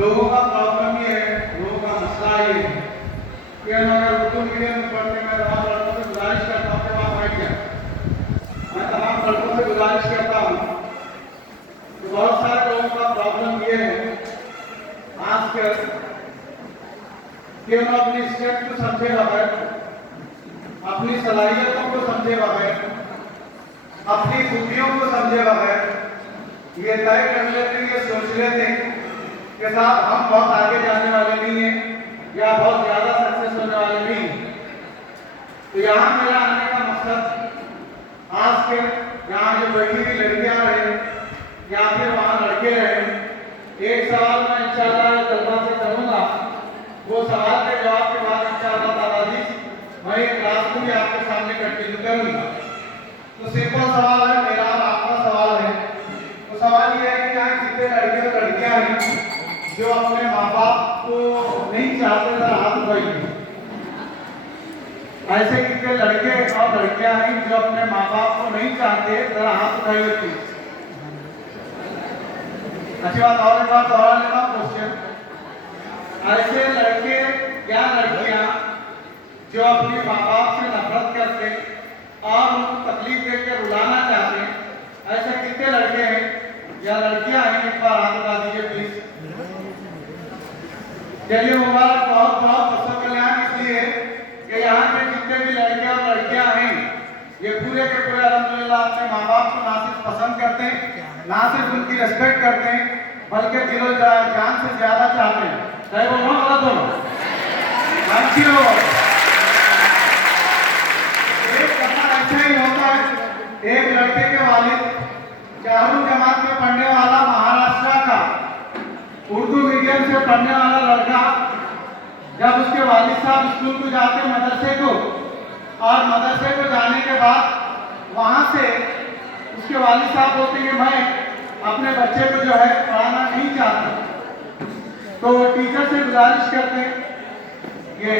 लोगों का प्रॉब्लम ये है, लोगों का मसला ये है कि हम अगर उर्दू मीडियम में पढ़ते हैं, मैं तमाम लड़कों से गुजारिश करता हूँ कि वहाँ बैठ जाए। मैं तमाम लड़कों से गुजारिश करता हूँ कि बहुत सारे लोगों का प्रॉब्लम ये है खासकर कि हम अपनी स्टेट को समझे बगैर, अपनी सलाहियतों को समझे बगैर, अपनी खूबियों को समझे बगैर ये तय कर लेते हैं, ये सोच लेते हैं कि साहब हम बहुत आगे जाने वाले नहीं हैं या बहुत ज़्यादा सक्सेस होने वाले नहीं हैं। तो यहाँ मेरा आने का मकसद आज के यहाँ जो बैठी हुई लड़कियाँ रहे या फिर वहाँ लड़के रहे, एक सवाल मैं इंशाअल्लाह तल्ला से करूँगा। वो सवाल के जवाब के बाद इंशाअल्लाह ताला मैं एक क्लास को भी आपके सामने कंटिन्यू करूँगा। तो सिंपल सवाल है मेरा, आपका सवाल है। तो सवाल ये है कि यहाँ कितने लड़के और लड़कियाँ हैं जो अपने माँ बाप को नहीं चाहते, जरा हाथ उठाइए। ऐसे कितने लड़के और लड़कियां हैं जो अपने माँ बाप को नहीं चाहते, जरा हाथ उठाइए प्लीज। अच्छी बात, और एक बार दोहरा लेना क्वेश्चन। ऐसे लड़के या लड़कियां जो अपने माँ बाप से नफरत करते और उनको तकलीफ देकर रुलाना चाहते, ऐसे कितने लड़के हैं या लड़कियां हैं? एक बार हाथ उठा दीजिए प्लीज। चलिए मुबारक, बहुत बहुत बच्चों कल्याण इसलिए कि यहाँ पे जितने भी लड़के और लड़कियां हैं ये पूरे के पूरे अल्हम्दुलिल्लाह अपने माँ बाप को ना सिर्फ पसंद करते हैं, ना सिर्फ उनकी रेस्पेक्ट करते हैं, बल्कि दिलो जान से ज्यादा चाहते हैं। सही बोल रहा हूँ, गलत बोल रहा हूँ? एक कथा ऐसा ही होता है, एक लड़के के वालिद 4वीं जमात में पढ़ने वाला महाराष्ट्र का उर्दू मीडियम से पढ़ने वाला लड़का, जब उसके वालिद साहब स्कूल को जाते मदरसे को, और मदरसे को जाने के बाद वहाँ से उसके वालिद साहब बोलते हैं मैं अपने बच्चे को जो है पढ़ाना नहीं चाहता। तो वो टीचर से गुजारिश करते ये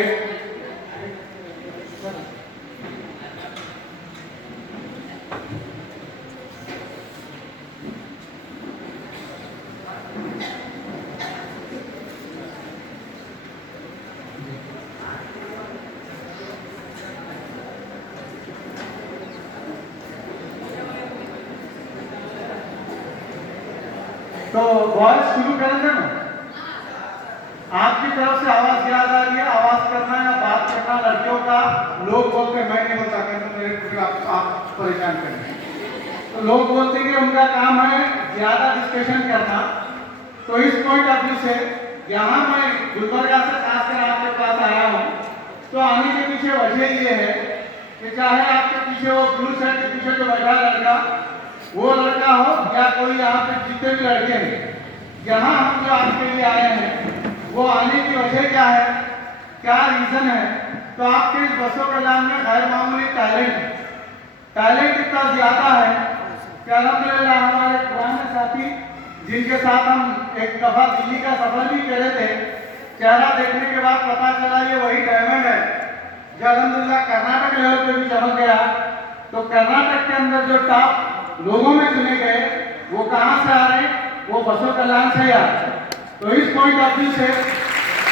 तो वॉइस शुरू करेंगे ना, आपकी तरफ से आवाज याद आ रही है, आवाज करना या बात करना लड़कियों का। लोग बोलते मैं नहीं बोलता, कहते आप परेशान करें। तो लोग बोलते कि उनका काम है ज्यादा डिस्कशन करना। तो इस पॉइंट ऑफ व्यू से यहाँ मैं गुलबर्गा से खासकर आपके पास आया हूँ, तो आने के पीछे वजह ये है कि चाहे आपके पीछे वो ब्लू शर्ट के पीछे जो बैठा लड़का, वो लड़का हो या कोई यहाँ पे जितने भी लड़के हैं, यहाँ हम जो आपके लिए आए हैं वो आने की वजह क्या है, क्या रीजन है? तो आपके इस बसों कल्याण में गैर मामूली टैलेंट इतना ज्यादा है कि अल्हम्दुलिल्लाह हमारे पुराने साथी जिनके साथ हम एक दफा दिल्ली का सफर भी करे थे, चेहरा देखने के बाद पता चला ये वही डायमंड है जो अल्हम्दुलिल्लाह कर्नाटक लेवल पे भी चमक गया। तो कर्नाटक के अंदर जो टॉप लोगों में चुने गए वो कहाँ से आ रहे हैं? वो बसों कल्याण से आ रहे हैं। तो इस पॉइंट ऑफ व्यू से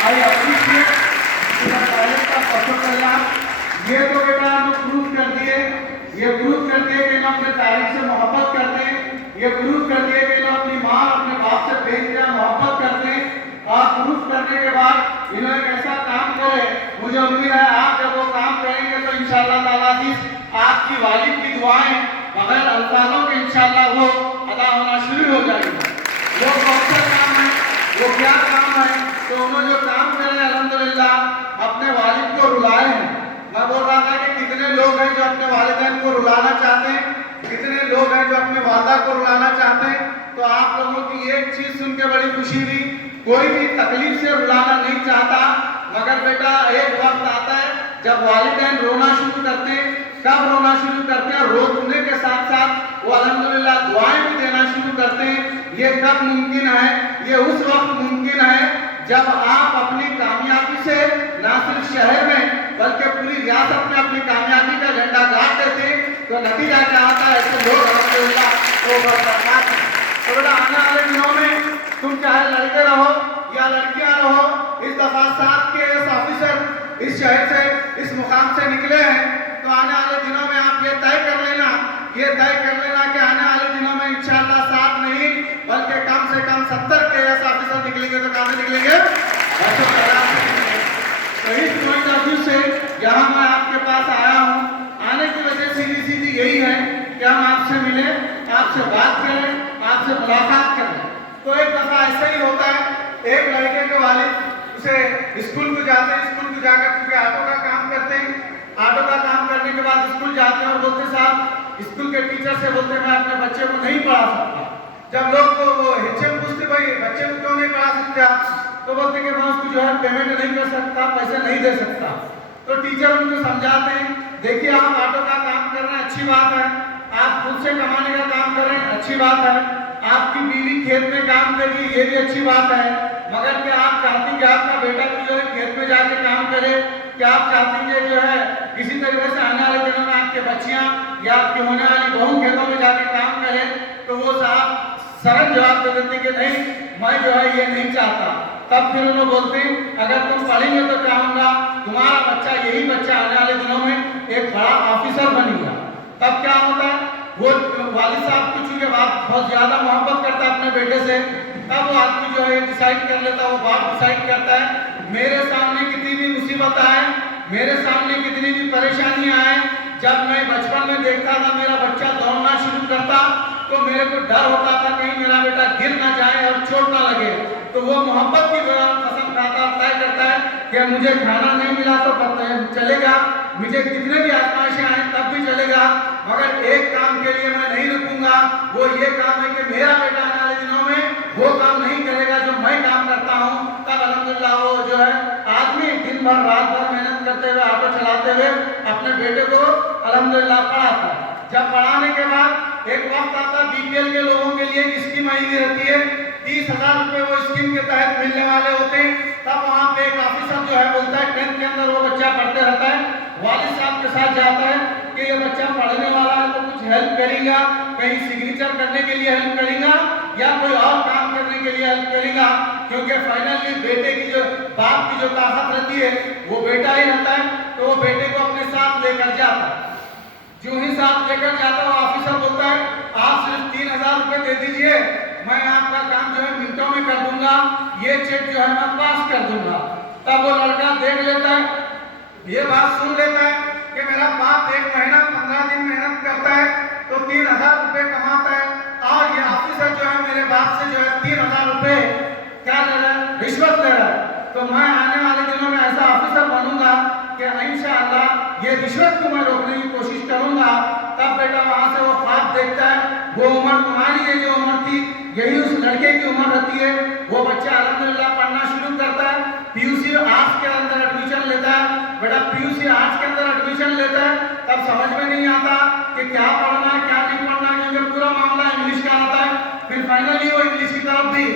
आई अप्रिशिएट का बसों कल्याण। ये तो बेटा हम प्रूव कर दिए, ये प्रूव कर दिए कि हम अपने तारीख से मोहब्बत करते हैं, ये प्रूव कर दिए कि हम अपनी माँ अपने बाप से बेहद मोहब्बत करते हैं। और प्रूफ करने के बाद इन्होंने कैसा काम करे, मुझे उम्मीद है आप जब वो काम करेंगे तो इंशाअल्लाह ताला आपकी वालिद की दुआएं बगैर अल्फाजों के इंशाअल्लाह वो अदा होना शुरू हो जाएगी। वो कौन सा काम है, वो क्या काम है? तो उन्होंने जो काम करे अल्हम्दुलिल्लाह अपने वालिद को रुलाए हैं। मैं बोल रहा था कि कितने लोग हैं जो अपने वालिदैन को रुलाना चाहते हैं, कितने लोग हैं जो अपने वादा को रुलाना चाहते हैं। तो आप लोगों की एक चीज सुन के बड़ी खुशी हुई, कोई भी तकलीफ से रुलाना नहीं चाहता, मगर बेटा एक वक्त आता है जब वालिदैन रोना शुरू करते हैं। कब रोना शुरू करते हैं? रोने के साथ साथ वो अल्हम्दुलिल्लाह दुआएं भी देना शुरू करते हैं। ये कब मुमकिन है? ये उस वक्त मुमकिन है जब आप अपनी कामयाबी से ना सिर्फ शहर में बल्कि पूरी रियासत में अपनी कामयाबी का झंडा गाड़ देते। तो नतीजा क्या आता है? ऐसे लोग अल्हम्दुलिल्लाह तो बेटा आने वाले दिनों में तुम चाहे लड़के रहो या दफा 7 KS ऑफिसर इस शहर से, इस मुकाम से निकले हैं, तो आने वाले दिनों में आप ये तय कर लेना कि आने वाले दिनों में इंशाअल्लाह 7 नहीं बल्कि कम से कम 70 KS ऑफिसर निकलेंगे। तो कहाँ से निकलेंगे? तो इस पॉइंट ऑफ व्यू से यहाँ मैं आपके पास आया हूँ, आने की वजह सीधी यही है कि हम आपसे मिले, आपसे बात करें, आपसे मुलाकात करें। तो एक दफा ऐसा ही होता है, एक लड़के के वालिद उसे स्कूल को जाते हैं, स्कूल को जाकर क्योंकि ऑटो का काम करते हैं, ऑटो का काम करने के बाद स्कूल जाते हैं और बोलते साहब स्कूल के टीचर से बोलते मैं अपने बच्चे को नहीं पढ़ा सकता। जब लोग को वो HM पूछते भाई बच्चे को क्यों नहीं पढ़ा सकते आप, तो बोलते कि मैं उसको जो है पेमेंट नहीं कर सकता, पैसे नहीं दे सकता। तो टीचर उनको समझाते हैं देखिए आप ऑटो का काम कर रहे हैं अच्छी बात है, आप खुद से कमाने का काम कर रहे हैं अच्छी बात है, आपकी बीवी खेत में काम कर रही है ये भी अच्छी बात है, मगर क्या आप चाहती कि आपका बेटा भी जो है खेत में जाके काम करे? क्या आप चाहती कि जो है किसी तरीके से आने वाले दिनों में आपके बच्चियां या आपकी होने वाली बहू खेतों में जाके काम करे? तो वो साहब सरल जवाब दे देते कि नहीं मैं जो है ये नहीं चाहता। तब फिर उन्होंने बोलते अगर तुम पढ़ेंगे तो क्या होगा, तुम्हारा बच्चा यही बच्चा आने वाले दिनों में एक बड़ा ऑफिसर बनेगा। तब क्या होता है, वो वालिद साहब की चूंकि बात बहुत ज्यादा मोहब्बत करता है अपने बेटे से, तब वो आदमी जो है डिसाइड कर लेता है, वो बाप डिसाइड करता है मेरे सामने कितनी भी मुसीबत आए, मेरे सामने कितनी भी परेशानियां आए, जब मैं बचपन में देखता था मेरा बच्चा दौड़ना शुरू करता तो मेरे को डर होता था कहीं मेरा बेटा गिर ना जाए और चोट ना लगे। तो वो मोहब्बत की कसम खाता तय करता है कि मुझे खाना नहीं मिला तो चलेगा, मुझे कितने भी आजमाइशें आए तब भी चलेगा, मगर एक काम के लिए मैं नहीं रुकूंगा, वो ये काम है कि मेरा बेटा आने वाले दिनों में वो काम नहीं करेगा जो मैं काम करता हूँ। तब अल्हम्दुलिल्लाह वो जो है आदमी दिन भर रात भर मेहनत करते हुए ऑटो चलाते हुए अपने बेटे को अल्हम्दुलिल्लाह पढ़ाता है। जब पढ़ाने के बाद एक वक्त आता BPL के लोगों के लिए स्कीम आई हुई रहती है, 30,000 रुपए वो स्कीम के तहत मिलने वाले होते हैं। तब वहाँ पे एक ऑफिसर जो है बोलता है 10th के अंदर वो बच्चा पढ़ते रहता है, वालिद साहब के साथ जाता है कि ये बच्चा पढ़ने वाला है तो कुछ हेल्प करेगा, कहीं सिग्नेचर करने के लिए हेल्प करेगा या कोई और काम करने के लिए हेल्प करेगा, क्योंकि फाइनली बेटे की जो बाप की जो ताकत रहती है वो बेटा ही रहता है। तो वो बेटे को अपने साथ लेकर जाता है, जो ही साथ लेकर जाता है ऑफिसर बोलता है आप सिर्फ 3,000 रुपए दे दीजिए, मैं आपका काम जो है मिनटों में कर दूंगा, ये चेक जो है मैं पास कर दूंगा। तब वो लड़का देख लेता है, ये बात सुन लेता है कि मेरा बाप 1 महीना 15 दिन मेहनत करता है तो 3,000 रुपए कमाता है और ये ऑफिसर जो है मेरे बाप से जो है 3,000 रुपए क्या ले रहा है, रिश्वत ले रहा है। तो मैं आने वाले दिनों में ऐसा ऑफिसर बनूंगा कि इंशाअल्लाह ये रिश्वत को मैं रोकने की कोशिश करूंगा। तब बेटा वहां से वो ख्वाब देखता है, वो उम्र तुम्हारी है जो उम्र थी यही उस लड़के की उम्र रहती है। वो बच्चा अल्हम्दुलिल्लाह पढ़ना शुरू करता है, PUC आर्ट्स के अंदर एडमिशन लेता है। बेटा PUC आर्ट्स के अंदर एडमिशन लेता है, तब समझ में नहीं आता कि क्या पढ़ना है क्या नहीं पढ़ना है, क्योंकि पूरा मामला इंग्लिश का आता है। फिर फाइनली वो इंग्लिश की तरफ भी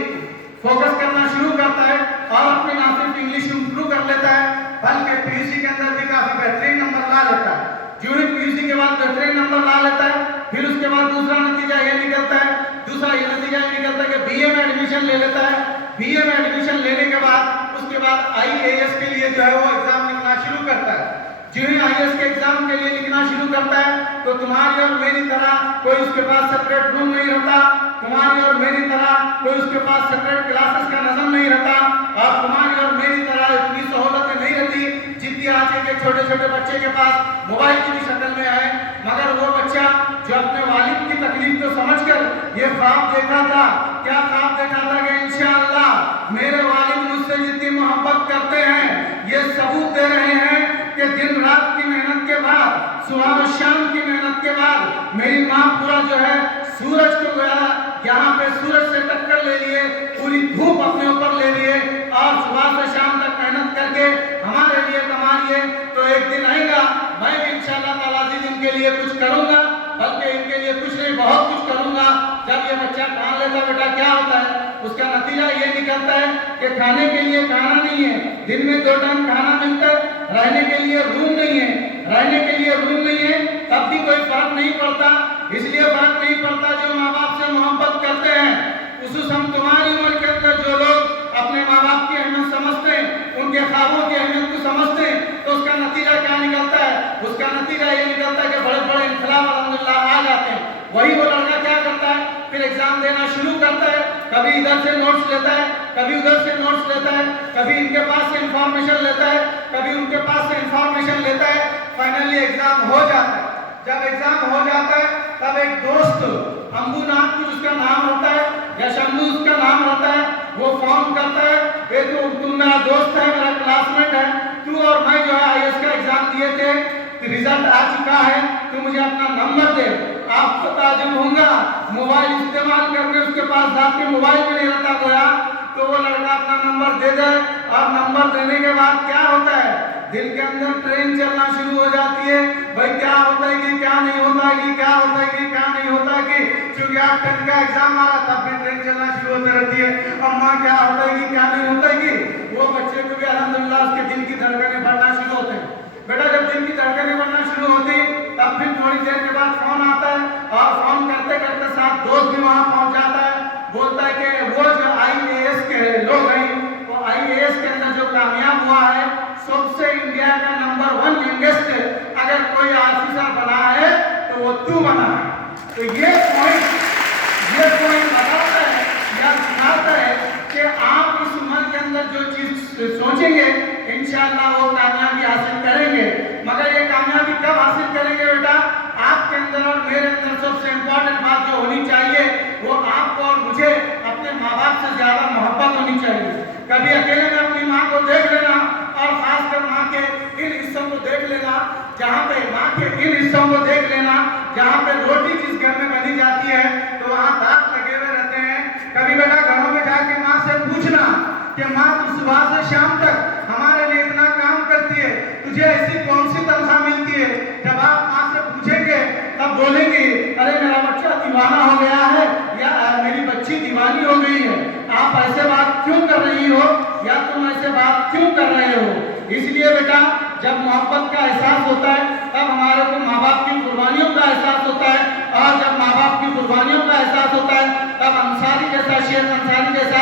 फोकस करना शुरू करता है और अपने ना सिर्फ इंग्लिश इंप्रूव कर लेता है बल्कि PUC के अंदर भी काफी बेहतरीन नंबर ला लेता है। जो ही PUC के बाद बेहतरीन नंबर ला लेता है, फिर उसके बाद दूसरा नतीजा ये निकलता है, दूसरा ये नतीजा ये निकलता है कि BA में एडमिशन ले लेता है। BA में एडमिशन लेने के बाद उसके बाद IAS के लिए जो है वो एग्जाम लिखना शुरू करता है। जो ही IAS के एग्जाम के लिए लिखना शुरू करता है तो तुम्हारी और मेरी तरह कोई उसके पास सेपरेट रूम नहीं रहता, तुम्हारी और मेरी तरह कोई उसके पास सेपरेट क्लासेस का नजम नहीं रहता और तुम्हारी और मेरी तरह इतनी सहूलतें नहीं रहती जितनी आज के छोटे छोटे बच्चे के पास मोबाइल की भी शक्ल में है। मगर वो बच्चा जो अपने वालिद की तकलीफ को समझकर ये ख्वाब देखा था, क्या ख्वाब देखा था कि इंशाअल्लाह मेरे वालिद मुझसे जितनी मोहब्बत करते हैं ये सबूत दे रहे हैं कि दिन रात की मेहनत के बाद, सुबह और शाम की मेहनत के बाद मेरी माँ पूरा जो है सूरज को गया यहाँ पे सूरज से टक्कर ले लिए, पूरी धूप अपने ऊपर ले लिए और सुबह से शाम तक मेहनत करके हमारे लिए कमा लिए। तो एक दिन आएगा मैं भी इंशाअल्लाह ताला अज़ीज़ इनके लिए कुछ करूंगा, बल्कि इनके लिए कुछ नहीं बहुत कुछ करूंगा। जब ये बच्चा ठान लेता बेटा क्या होता है, उसका नतीजा ये निकलता है कि खाने के लिए खाना नहीं है, दिन में 2 टाइम खाना मिलता है, रहने के लिए रूम नहीं है, रहने के लिए रूम नहीं है, तब भी कोई फर्क नहीं पड़ता। इसलिए फर्क नहीं पड़ता जो माँ बाप से मोहब्बत करते हैं, खुसूसन तुम्हारी उम्र के अंदर जो लोग अपने माँ बाप की अहमियत समझते हैं वही वो लड़का क्या करता है, फिर एग्जाम देना शुरू करता है, कभी इधर से नोट्स लेता है, कभी उधर से नोट्स लेता है, कभी इनके पास से इंफॉर्मेशन लेता है, कभी उनके पास से इंफॉर्मेशन लेता है, फाइनली एग्जाम हो जाता है। जब एग्जाम हो जाता है तब एक दोस्त अंबुनाथ कुछ उसका नाम होता है या शंभू उसका नाम रहता है, वो फोन करता है, ये तुम मेरा दोस्त है, मेरा क्लासमेट है, तू और मैं जो है आईएएस का एग्जाम दिए थे, रिजल्ट आ चुका है, तू मुझे अपना नंबर दे। आपको ताजुब होगा, मोबाइल इस्तेमाल करके उसके पास जाके मोबाइल भी नहीं रहता गया, तो वो लड़का अपना नंबर दे दे, और नंबर देने के बाद क्या होता है, दिल के अंदर ट्रेन चलना शुरू हो जाती है, भाई क्या होता है कि क्या नहीं होता है कि क्या होता है कि क्या नहीं होता है कि, क्योंकि आप 10th का एग्जाम आ रहा तब भी ट्रेन चलना शुरू होती रहती है, अम्मा क्या होता है कि क्या नहीं होता है कि, वो बच्चे को भी अल्हम्दुलिल्लाह उसके दिल की धड़कनें बढ़ना शुरू होते हैं। बेटा जब दिल की धड़कनें बढ़ना शुरू होती तब फिर थोड़ी देर के बाद फोन आता है, और फोन करते करते साथ दोस्त भी वहां पहुंच जाता है, बोलता है कि वो जो आईएएस के लोग हैं, वो आईएएस के अंदर जो कामयाब हुआ है, सबसे इंडिया का नंबर 1 यंगेस्ट अगर कोई ऑफिसर बना है तो वो तू बना है। तो ये पॉइंट बताता है या सुनाता है कि आप इस उम्र के अंदर जो चीज सोचेंगे इंशाअल्लाह वो कामयाबी हासिल करेंगे। मगर ये कामयाबी कब हासिल करेंगे बेटा, आपके अंदर और मेरे अंदर सबसे इंपॉर्टेंट बात जो होनी चाहिए वो आपको और मुझे अपने माँ बाप से ज्यादा मोहब्बत होनी चाहिए। कभी अकेले में अपनी माँ को देख लेना, और खासकर माँ के इन हिस्सों को देख लेना, जहाँ पे माँ के इन हिस्सों को देख लेना जहाँ पे रोटी जिस घर में बनी जाती है तो वहाँ दाग लगे हुए रहते हैं। कभी बेटा घरों में जाके माँ से पूछना कि माँ तू सुबह से शाम तक हमारे लिए इतना काम करती है, तुझे ऐसी कौन सी तनख्वाह मिलती है? जब आप माँ से पूछेंगे तब बोलेंगे अरे मेरा बच्चा दीवाना हो गया है या मेरी बच्ची दीवानी हो गई है। आप ऐसे बात क्यों कर रही हो या तुम ऐसे बात क्यों कर रहे हो? इसलिए बेटा जब मोहब्बत का एहसास होता है तब हमारे को माँ बाप की कुर्बानियों का एहसास होता है, और जब माँ बाप की कुर्बानियों का एहसास होता है तब अंसारी जैसा शेख अंसारी जैसा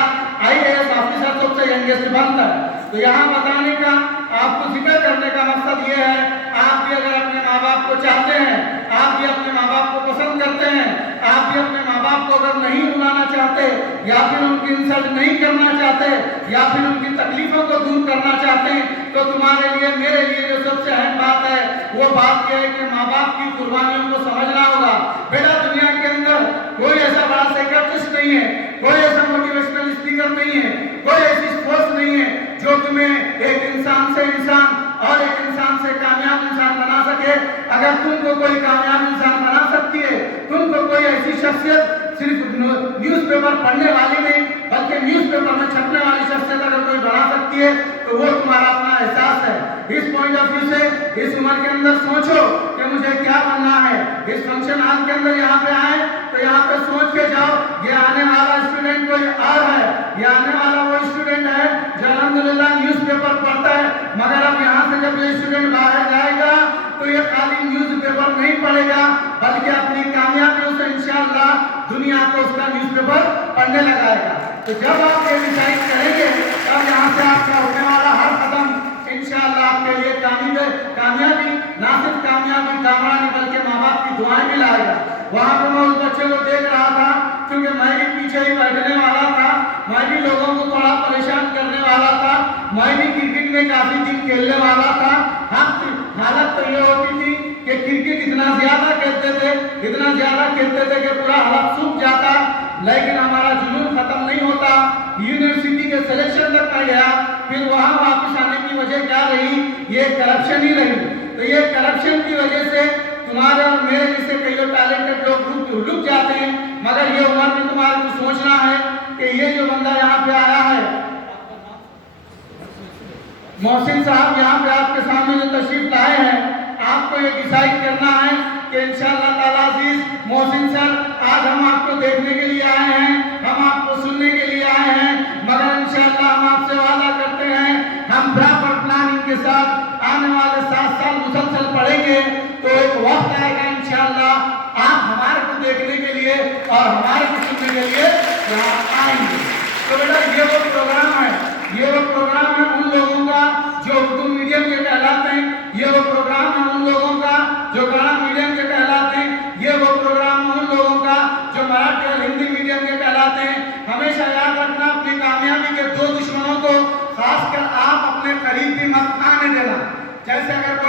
आईएएस ऑफिसर सबसे यंगेस्ट बनता है। तो यहाँ बताने का आपको जिक्र करने का मकसद ये है, आप भी अगर अपने माँ बाप को चाहते हैं, आप भी अपने माँ बाप को पसंद करते हैं, आप भी अपने माँ बाप को अगर नहीं रुलाना चाहते या फिर उनकी इंसल्ट नहीं करना चाहते या फिर उनकी तकलीफों को दूर करना चाहते हैं, तो तुम्हारे लिए मेरे लिए जो सबसे अहम बात है वो बात यह है कि माँ बाप की कुर्बानियों को समझना होगा। बेटा दुनिया के अंदर कोई ऐसा बड़ा साइकियाट्रिस्ट नहीं है, कोई ऐसा मोटिवेशनल स्पीकर नहीं है, कोई ऐसी फोर्स नहीं है जो तुम्हें एक इंसान से इंसान और एक इंसान से कामयाब इंसान बना सके। अगर तुमको कोई कामयाब इंसान बना सकती है, तुमको कोई ऐसी शख्सियत सिर्फ न्यूज़पेपर पढ़ने वाली नहीं बल्कि न्यूज़पेपर में छपने वाली शख्सियत अगर कोई बना सकती है तो वो तुम्हारा अपना एहसास है। इस पॉइंट ऑफ व्यू से इस उम्र के अंदर सोचो कि मुझे क्या बनना है। इस फंक्शन हॉल के अंदर यहाँ पे आए तो यहाँ पे सोच के जाओ, ये आने वाला स्टूडेंट कोई और है, ये आने वाला वो स्टूडेंट है जो अल्हम्दुलिल्लाह न्यूज़पेपर पढ़ता है, मगर अब यहाँ से जब ये स्टूडेंट बाहर जाएगा तो ये खाली न्यूज़पेपर नहीं पढ़ेगा बल्कि अपनी कामयाबियों से इंशाअल्लाह दुनिया को उसका न्यूज़पेपर पढ़ने लगाएगा। तो जब आप ये डिसाइड करेंगे तब यहाँ से आपका होने वाला हर कदम इंशाअल्लाह आपके लिए कामयाबी ना सिर्फ कामयाबी कामरानी बल्कि माँ बाप की दुआएं भी लाएगा। वहाँ पे मैं उस बच्चे को देख रहा था क्योंकि मैं भी पीछे ही बैठने वाला था, मैं भी लोगों को थोड़ा परेशान करने वाला था, मैं भी क्रिकेट में काफी दिन खेलने वाला था। हालत तो ये होती थी कि क्रिकेट इतना ज्यादा खेलते थे कि पूरा हालत सूख जाता, लेकिन हमारा जुनून खत्म नहीं होता। यूनिवर्सिटी के सिलेक्शन तक मैं गया, फिर वहां वापस आने की वजह क्या रही? ये करप्शन ही रही। तो ये करप्शन की वजह से तुम्हारे और मेरे जैसे कई टैलेंटेड लोग रुक जाते हैं। मगर ये उम्र में तुम्हारे को सोचना है कि ये जो बंदा यहाँ पे आया है मोहसिन साहब, यहाँ पे आपके सामने जो तशरीफ लाए हैं, आपको ये डिसाइड करना है कि इंशाअल्लाह ताला अजीज मोहसिन सर आज हम आपको देखने के लिए आए हैं, हम आपको सुनने के लिए आए हैं, मगर इंशाअल्लाह हम आपसे वादा करते हैं हम प्रॉपर प्लानिंग के साथ आने वाले 7 साल मुसलसल पढ़ेंगे तो एक वक्त आएगा इंशाअल्लाह आप हमारे को देखने के लिए और हमारे को सुनने के लिए यहाँ आएंगे। तो बेटा ये वो प्रोग्राम है, ये वो प्रोग्राम है उन लोगों का जो उर्दू मीडियम के कहलाते हैं, ये वो प्रोग्राम है उन लोगों का जो कन्नड़ मीडियम के कहलाते हैं, ये वो प्रोग्राम है उन लोगों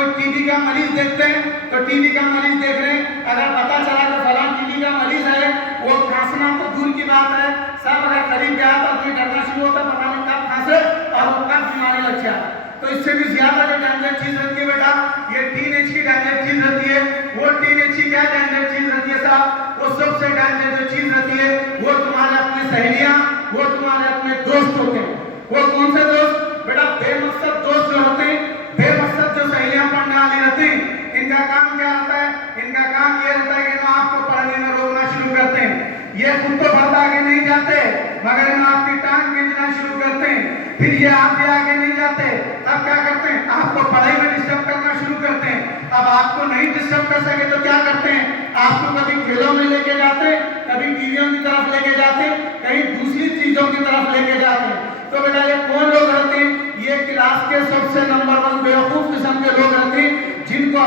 कोई टीबी का मरीज देखते हैं तो टीबी का मरीज देख रहे हैं, अगर पता चला कि फलां टीबी का मरीज है, वो खांसना तो दूर की बात है, सब अगर करीब गया तो अपनी डरना शुरू होता, पता नहीं कब खांसे और वो कब बीमारी लग जाए। तो इससे भी ज्यादा जो डेंजर चीज रहती है बेटा, ये टीनेज की डेंजर चीज रहती है। वो टीनेज की क्या डेंजर चीज रहती है साहब? वो सबसे डेंजर जो चीज रहती है वो तुम्हारे अपने सहेलियां, वो तुम्हारे अपने दोस्त होते हैं। वो कौन से दोस्त बेटा? बेमकसद दोस्त जो होते हैं, बेमकसद जो सहेलियां पढ़ने वाली रहती हैं, इनका काम क्या रहता है? इनका काम ये रहता है कि आपको पढ़ने में रोकना शुरू करते हैं। ये खुद तो बहुत आगे नहीं जाते मगर इन आपकी टांग खींचना शुरू करते हैं। फिर ये आप भी आगे नहीं जाते, तब क्या करते हैं? आपको पढ़ाई में डिस्टर्ब करना शुरू करते हैं। अब आपको नहीं डिस्टर्ब कर सके तो क्या करते हैं? आपको कभी खेलों में लेके जाते, कभी टीवियों की तरफ लेके जाते, कहीं दूसरी चीजों की तरफ लेके जाते। तो बेटा ये कौन लोग रहते हैं? ये क्लास के सबसे नंबर 1 बेवकूफ किस्म के लोग रहते हैं, जिनको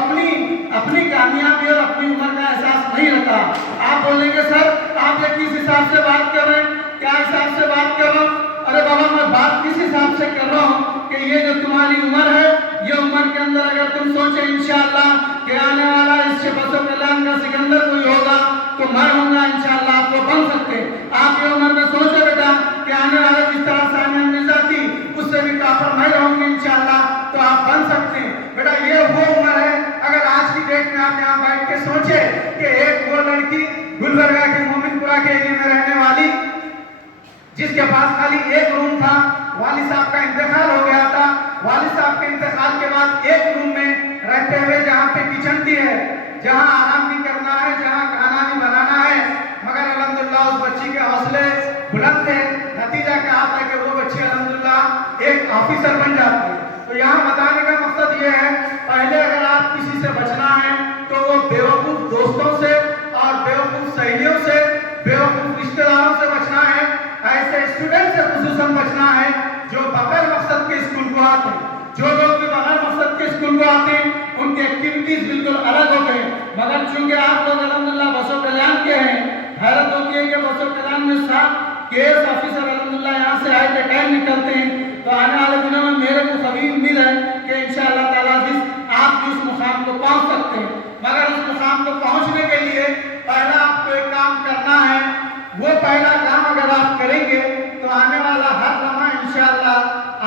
अपनी कामयाबी और अपनी उम्र का एहसास नहीं रहता। आप बोलेंगे सर आप ये किस हिसाब से बात कर रहे हैं? क्या हिसाब से बात कर रहा हूँ? अरे बाबा मैं बात किस हिसाब से कर रहा हूँ कि ये जो तुम्हारी उम्र है, ये उम्र के अंदर अगर तुम सोचे इंशाअल्लाह कि आने वाला इससे बसो कल्याण का सिकंदर कोई होगा तो मैं होऊंगा इंशाअल्लाह, आपको बन सकते। आप ये उम्र में सोचो बेटा कि आने वाले जिस तरह सानिया मिर्जा थी उससे भी टॉपर मैं रहूंगी इंशाअल्लाह, तो आप बन सकते हैं। बेटा ये वो उम्र है, अगर आज की डेट में आप यहाँ बैठ के सोचे कि एक वो लड़की गुलबर्गा के मोमिनपुरा के एरिया में रहने वाली, जिसके पास खाली एक रूम था, वाली साहब का इंतकाल हो गया था, वाली साहब के इंतकाल के बाद एक रूम में रहते हुए जहाँ पे किचन भी है, जहाँ आराम भी करना है, जहाँ खाना भी बनाना है, मगर अल्हम्दुलिल्लाह उस बच्ची के हौसले बुलंद थे। नतीजा क्या आता है कि वो बच्ची अल्हम्दुलिल्लाह एक ऑफिसर बन जाती है। तो यहाँ बताने का मकसद ये है, पहले अगर आप किसी से बचना है तो वो बेवकूफ दोस्तों से और बेवकूफ सहेलियों से, बेवकूफ रिश्तेदारों से बचना है। ऐसे स्टूडेंट से खुसूसन बचना है जो बगैर मकसद के स्कूल को आते हैं। जो लोग भी बगैर मकसद के स्कूल को आते हैं उनकी एक्टिविटीज बिल्कुल अलग होते हैं। मगर चूंकि आप लोग अल्हम्दुलिल्लाह बसो कल्याण के हैं, हैरत होती है कि बसो कल्याण में 7 केस ऑफिसर अल्हम्दुलिल्लाह यहाँ से आए थे, टाइम निकलते हैं। तो आने वाले दिनों में मेरे को कभी उम्मीद है कि इंशाअल्लाह ताला आप भी उस मुकाम को पहुंच सकते हैं। मगर उस मुकाम को पहुंचने के लिए पहला आपको एक काम करना है। वो पहला काम अगर आप करेंगे तो आने वाला हर लम्हा इंशाअल्लाह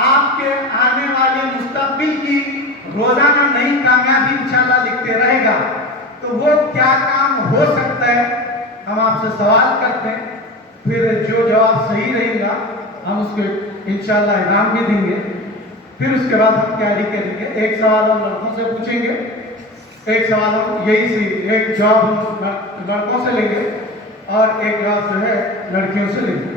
आपके आने वाले मुस्तकबिल की रोजाना नई कामयाबी इंशाअल्लाह लिखते रहेगा। तो वो क्या काम हो सकता है हम आपसे सवाल करते हैं, फिर जो जवाब सही रहेगा हम उसको इंशाअल्लाह इनाम भी देंगे। फिर उसके बाद हम तैयारी करेंगे। एक सवाल हम लड़कों से पूछेंगे, एक सवाल हम यही से एक जवाब हम लड़कों से लेंगे और एक जवाब जो है लड़कियों से लेंगे।